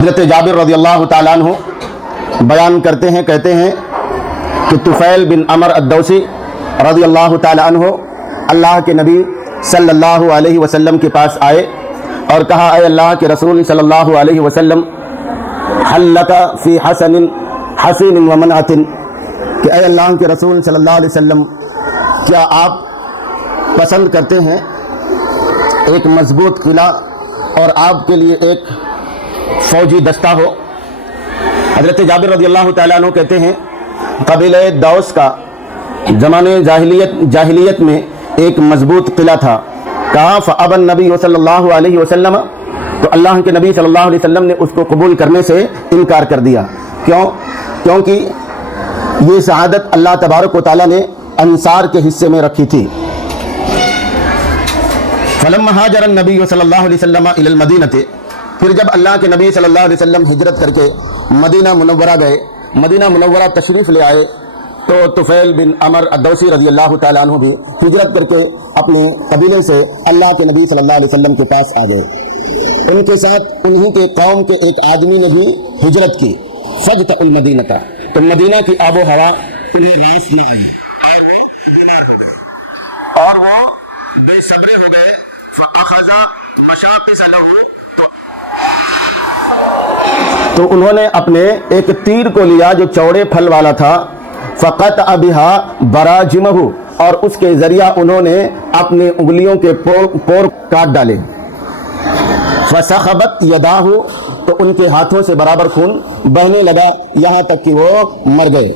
حضرت جابر رضی اللہ تعالیٰ عنہ بیان کرتے ہیں، کہتے ہیں کہ طفیل بن عمر الدوسی رضی اللہ تعالیٰ عنہ اللہ کے نبی صلی اللہ علیہ وسلم کے پاس آئے اور کہا، اے اللہ کے رسول صلی اللہ علیہ وسلم، حل لک فی حسین و منعت، کہ اے اللہ کے رسول صلی اللہ علیہ وسلم، کیا آپ پسند کرتے ہیں ایک مضبوط قلعہ اور آپ کے لیے ایک فوجی دستہ ہو؟ حضرت جابر رضی اللہ تعالیٰ عنہ کہتے ہیں، قبیلہ دوس کا زمانے جاہلیت میں ایک مضبوط قلعہ تھا۔ کہا فأبى النبی صلی اللہ علیہ وسلم، تو اللہ کے نبی صلی اللہ علیہ وسلم نے اس کو قبول کرنے سے انکار کر دیا۔ کیونکہ یہ سعادت اللہ تبارک و تعالیٰ نے انصار کے حصے میں رکھی تھی۔ فلما ہاجر النبی صلی اللہ علیہ وسلم الی المدینہ، پھر جب اللہ کے نبی صلی اللہ علیہ وسلم ہجرت کر کے مدینہ منورہ گئے، مدینہ منورہ تشریف لے آئے، تو طفیل بن عمر الدوسی رضی اللہ تعالیٰ عنہ بھی ہجرت کر کے اپنے قبیلے سے اللہ کے نبی صلی اللہ علیہ وسلم کے پاس آ گئے۔ ان کے ساتھ انہی کے قوم کے ایک آدمی نے بھی ہجرت کی۔ فجتء المدینہ، تو مدینہ کی آب و ہوا انہیں راس نہ آئی اور وہ بیمار ہو گئے اور وہ بے صبر ہو گئے۔ فأخذ مشاقص لہ، تو انہوں نے اپنے ایک تیر کو لیا جو چوڑے پھل والا تھا، فقطع بها براجمہ، اور اس کے ذریعہ انہوں نے اپنے انگلیوں کے پور کاٹ ڈالے۔ فسخبت یداہ، تو ان کے ہاتھوں سے برابر خون بہنے لگا یہاں تک کہ وہ مر گئے۔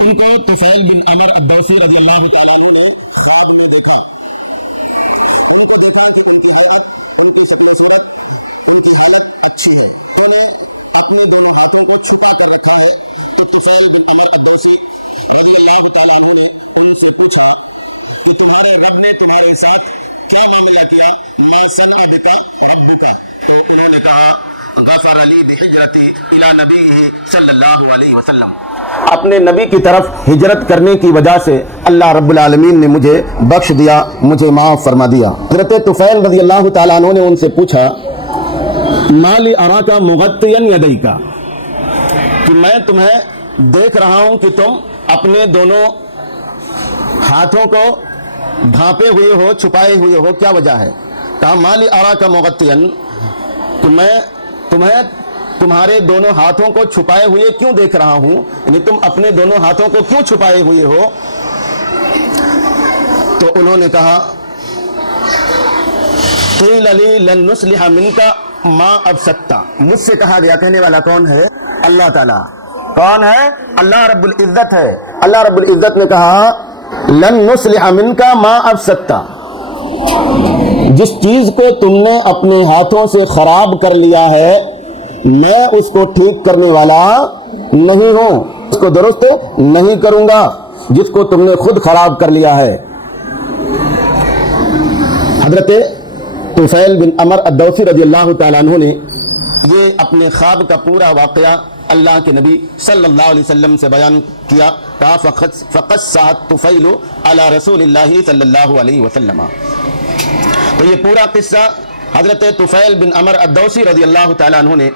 ان کو طفیل بن عمر الدوسی رضی اللہ تعالیٰ عنہ نے خواب میں دیکھا، ان کو دیکھا کہ ان کی حالت، ان کی شکل صورت، ان کی حالت اچھی ہے، انہوں نے اپنے دونوں ہاتھوں کو چھپا کر رکھا ہے۔ تو طفیل بن عمر الدوسی رضی اللہ تعالیٰ عنہ نے ان سے پوچھا کہ تمہارے رب نے تمہارے ساتھ کیا معاملہ کیا؟ ما صنع بک ربک، تو انہوں نے کہا، غفر لی بہجرتی الی نبیہ صلی اللہ علیہ وسلم، اپنے نبی کی طرف ہجرت کرنے کی وجہ سے اللہ رب العالمین نے مجھے بخش دیا، مجھے معاف فرما دیا۔ حضرت طفیل رضی اللہ تعالیٰ عنہ نے ان سے پوچھا، ما لی اراک مغطیا یدیک، کہ میں تمہیں دیکھ رہا ہوں کہ تم اپنے دونوں ہاتھوں کو ڈھانپے ہوئے ہو، چھپائے ہوئے ہو، کیا وجہ ہے؟ کہا ما لی اراک مغطیا، کہ میں تمہیں تمہارے دونوں ہاتھوں کو چھپائے ہوئے کیوں دیکھ رہا ہوں، یعنی تم اپنے دونوں ہاتھوں کو کیوں چھپائے ہوئے ہو؟ تو انہوں نے کہا، قیل لی لن نصلح منک ما افسدت، مجھ سے کہا گیا، کہنے والا کون ہے؟ اللہ تعالیٰ۔ کون ہے؟ اللہ رب العزت ہے۔ اللہ رب العزت نے کہا، لن نصلح منک ما افسدت، جس چیز کو تم نے اپنے ہاتھوں سے خراب کر لیا ہے میں اس کو ٹھیک کرنے والا نہیں ہوں، اس کو درست نہیں کروں گا جس کو تم نے خود خراب کر لیا ہے۔ حضرت طفیل بن عمر الدوسی رضی اللہ تعالیٰ عنہ نے یہ اپنے خواب کا پورا واقعہ اللہ کے نبی صلی اللہ علیہ وسلم سے بیان کیا۔ کہا فقصہ طفیل علی رسول اللہ صلی اللہ علیہ وسلم، تو یہ پورا قصہ حضرت طفیل بن عمر الدوسی رضی اللہ تعالیٰ عنہ نے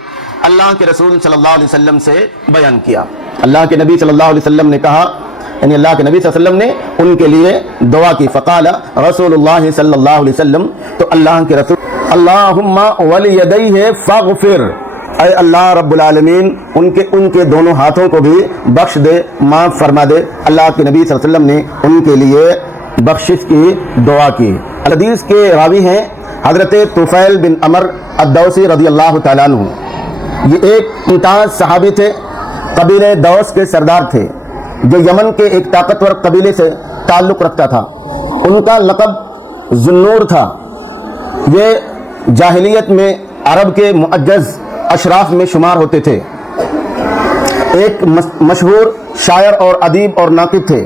اللہ کے رسول صلی اللہ علیہ وسلم سے بیان کیا۔ اللہ کے نبی صلی اللہ علیہ وسلم نے کہا، یعنی اللہ کے نبی صلی اللہ علیہ وسلم نے ان کے لیے دعا کی۔ فقال رسول اللہ صلی اللہ علیہ وسلم، تو اللہ کے رسول، اللہم ولیدیہ فاغفر، اے اللہ رب العالمین ان کے دونوں ہاتھوں کو بھی بخش دے، معاف فرما دے۔ اللہ کے نبی صلی اللہ علیہ وسلم نے ان کے لیے بخشش کی دعا کی۔ حدیث کے راوی ہیں حضرت طفیل بن عمر الدوسی رضی اللہ تعالیٰ عنہ، یہ ایک ممتاز صحابی تھے، قبیلہ دوس کے سردار تھے، جو یمن کے ایک طاقتور قبیلے سے تعلق رکھتا تھا۔ ان کا لقب ذوالنور تھا۔ یہ جاہلیت میں عرب کے معجز اشراف میں شمار ہوتے تھے، ایک مشہور شاعر اور ادیب اور ناقد تھے۔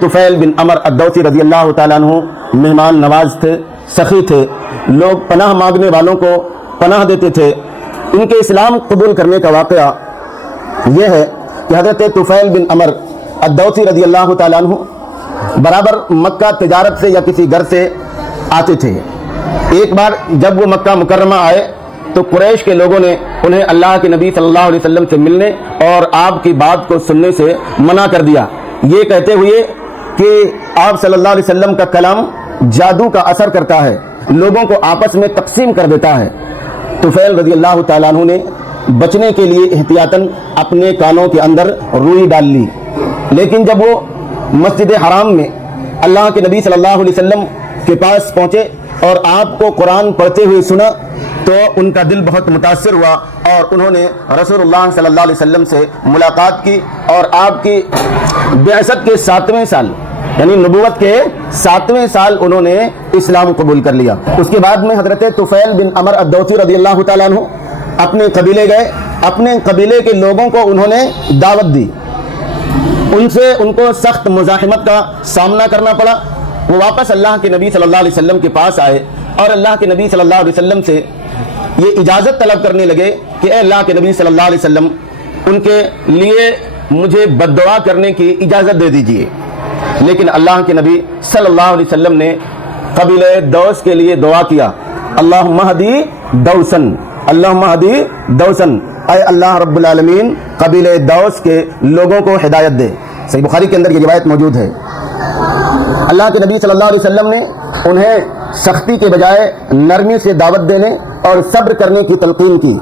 طفیل بن عمر الدوسی رضی اللہ تعالیٰ عنہ مہمان نواز تھے، سخی تھے، لوگ پناہ مانگنے والوں کو پناہ دیتے تھے۔ ان کے اسلام قبول کرنے کا واقعہ یہ ہے کہ حضرت طفیل بن عمر الدوسی رضی اللہ تعالیٰ عنہ برابر مکہ تجارت سے یا کسی گھر سے آتے تھے۔ ایک بار جب وہ مکہ مکرمہ آئے تو قریش کے لوگوں نے انہیں اللہ کے نبی صلی اللہ علیہ وسلم سے ملنے اور آپ کی بات کو سننے سے منع کر دیا، یہ کہتے ہوئے کہ آپ صلی اللہ علیہ وسلم کا کلام جادو کا اثر کرتا ہے، لوگوں کو آپس میں تقسیم کر دیتا ہے۔ طفیل رضی اللہ تعالیٰ عنہ نے بچنے کے لیے احتیاطاً اپنے کانوں کے اندر روئی ڈال لی، لیکن جب وہ مسجد حرام میں اللہ کے نبی صلی اللہ علیہ وسلم کے پاس پہنچے اور آپ کو قرآن پڑھتے ہوئے سنا تو ان کا دل بہت متاثر ہوا اور انہوں نے رسول اللہ صلی اللہ علیہ وسلم سے ملاقات کی اور آپ کی بعثت کے 7ویں سال یعنی نبوت کے 7ویں سال انہوں نے اسلام قبول کر لیا۔ اس کے بعد میں حضرت طفیل بن عمر الدوسی رضی اللہ تعالیٰ عنہ اپنے قبیلے گئے، اپنے قبیلے کے لوگوں کو انہوں نے دعوت دی، ان کو سخت مزاحمت کا سامنا کرنا پڑا۔ وہ واپس اللہ کے نبی صلی اللہ علیہ وسلم کے پاس آئے اور اللہ کے نبی صلی اللہ علیہ وسلم سے یہ اجازت طلب کرنے لگے کہ اے اللہ کے نبی صلی اللہ علیہ وسلم، ان کے لیے مجھے بد دعا کرنے کی اجازت دے دیجئے۔ لیکن اللہ کے نبی صلی اللہ علیہ وسلم نے قبیلہ دوس کے لیے دعا کیا، اللہم اہدی دوسن، اللہم اہدی دوسن، اے اللہ رب العالمین قبیلہ دوس کے لوگوں کو ہدایت دے۔ صحیح بخاری کے اندر یہ روایت موجود ہے۔ اللہ کے نبی صلی اللہ علیہ وسلم نے انہیں سختی کے بجائے نرمی سے دعوت دینے اور صبر کرنے کی تلقین کی۔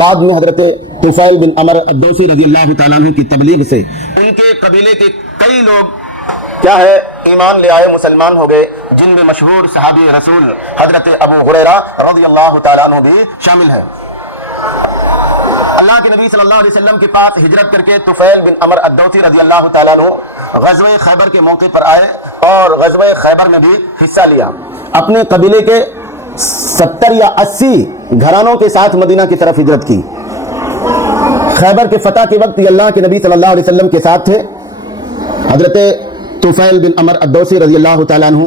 بعد میں حضرت طفیل بن عمر الدوسی رضی اللہ تعالیٰ عنہ کی تبلیغ سے ان کے قبیلے کے کئی لوگ کیا ہے ایمان لے آئے، مسلمان ہو گئے، جن میں مشہور صحابی رسول حضرت ابو ہریرہ رضی اللہ تعالیٰ عنہ بھی شامل ہے۔ اللہ کے نبی صلی اللہ علیہ وسلم کے پاس ہجرت کر کے طفیل بن عمر الدوسی رضی اللہ تعالیٰ عنہ غزوہ خیبر کے موقع پر آئے اور غزوہ خیبر میں بھی حصہ لیا۔ اپنے قبیلے کے 70 یا 80 گھرانوں کے ساتھ مدینہ کی طرف ہجرت کی۔ خیبر کے فتح کے وقت یہ اللہ کے نبی صلی اللہ علیہ وسلم کے ساتھ تھے۔ حضرت طفیل بن عمر الدوسی رضی اللہ تعالیٰ عنہ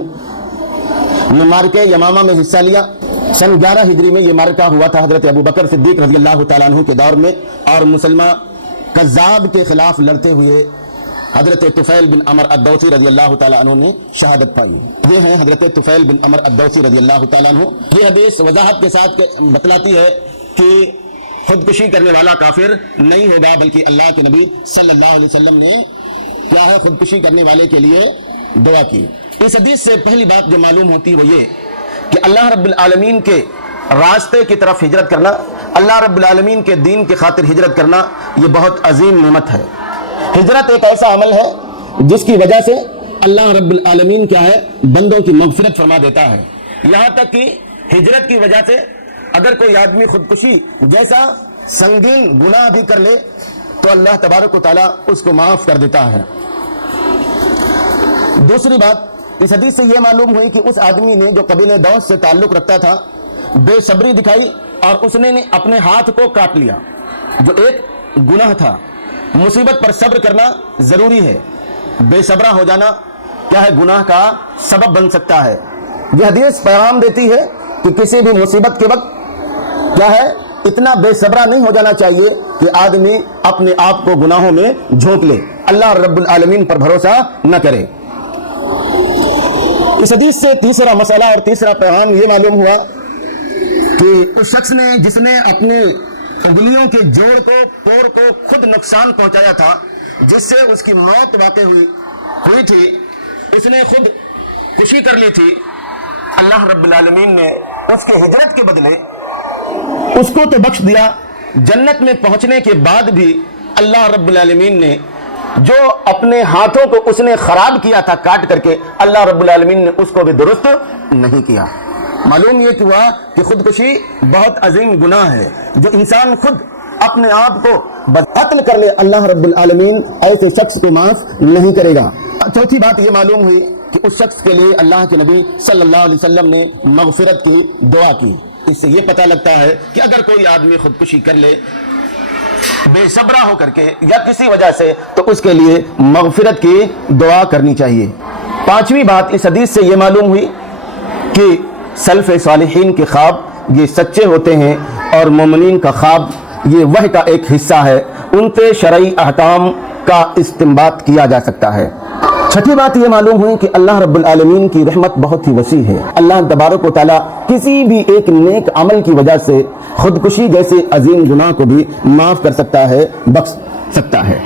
نے معرکہ یمامہ میں حصہ لیا۔ سن 11 ہجری میں یہ معرکہ ہوا تھا حضرت ابو بکر صدیق رضی اللہ تعالیٰ عنہ کے دور میں، اور مسلمہ کذاب کے خلاف لڑتے ہوئے حضرت طفیل بن عمر الدوسی رضی اللہ تعالیٰ عنہ نے شہادت پائی۔ یہ ہیں حضرت طفیل بن عمر الدوسی رضی اللہ تعالیٰ عنہ۔ یہ حدیث وضاحت کے ساتھ بتلاتی ہے کہ خودکشی کرنے والا کافر نہیں ہوگا، بلکہ اللہ کے نبی صلی اللہ علیہ وسلم نے کیا ہے خودکشی کرنے والے کے لیے دعا کی۔ اس حدیث سے پہلی بات جو معلوم ہوتی ہے وہ یہ کہ اللہ رب العالمین کے راستے کی طرف ہجرت کرنا، اللہ رب العالمین کے دین کی خاطر ہجرت کرنا، یہ بہت عظیم نعمت ہے۔ ہجرت ایک ایسا عمل ہے جس کی وجہ سے اللہ رب العالمین کیا ہے بندوں کی مغفرت فرما دیتا ہے، یہاں تک کہ ہجرت کی وجہ سے اگر کوئی آدمی خودکشی جیسا سنگین گناہ بھی کر لے تو اللہ تبارک و تعالیٰ اس کو معاف کر دیتا ہے۔ دوسری بات اس حدیث سے یہ معلوم ہوئی کہ اس آدمی نے جو قبیلہ دوس سے تعلق رکھتا تھا بے صبری دکھائی اور اس نے اپنے ہاتھ کو کاٹ لیا، جو ایک گناہ تھا۔ مصیبت پر صبر کرنا ضروری ہے، بے صبرہ ہو جانا کیا ہے گناہ کا سبب بن سکتا ہے۔ یہ حدیث پیغام دیتی ہے کہ کسی بھی مصیبت کے وقت کیا ہے اتنا بے صبرہ نہیں ہو جانا چاہیے کہ آدمی اپنے آپ کو گناہوں میں جھونک لے، اللہ رب العالمین پر بھروسہ نہ کرے۔ اس حدیث سے تیسرا مسئلہ اور تیسرا پیغام یہ معلوم ہوا کہ اس شخص نے جس نے اپنے انگلیوں کے جوڑ کو پور کو خود نقصان پہنچایا تھا، جس سے اس کی موت واقع ہوئی تھی، اس نے خود خوشی کر لی تھی، اللہ رب العالمین نے اس کے ہجرت کے بدلے اس کو تو بخش دیا، جنت میں پہنچنے کے بعد بھی اللہ رب العالمین نے جو اپنے ہاتھوں کو اس نے خراب کیا تھا کاٹ کر کے، اللہ رب العالمین نے اس کو بھی درست نہیں کیا۔ معلوم یہ ہوا کہ خودکشی بہت عظیم گناہ ہے، جو انسان خود اپنے آپ کو قتل کر لے اللہ رب العالمین ایسے شخص کو معاف نہیں کرے گا۔ چوتھی بات یہ معلوم ہوئی کہ اس شخص کے لیے اللہ کے نبی صلی اللہ علیہ وسلم نے مغفرت کی دعا کی۔ اس سے یہ پتہ لگتا ہے کہ اگر کوئی آدمی خودکشی کر لے بے صبرہ ہو کر کے یا کسی وجہ سے، تو اس کے لیے مغفرت کی دعا کرنی چاہیے۔ پانچویں بات اس حدیث سے یہ معلوم ہوئی کہ سلف صالحین کے خواب یہ سچے ہوتے ہیں اور مومنین کا خواب یہ وحی کا ایک حصہ ہے، ان سے شرعی احکام کا استنباط کیا جا سکتا ہے۔ چھٹی بات یہ معلوم ہوئی کہ اللہ رب العالمین کی رحمت بہت ہی وسیع ہے. اللہ تبارک و تعالیٰ کسی بھی ایک نیک عمل کی وجہ سے خودکشی جیسے عظیم گناہ کو بھی معاف کر سکتا ہے, بخش سکتا ہے.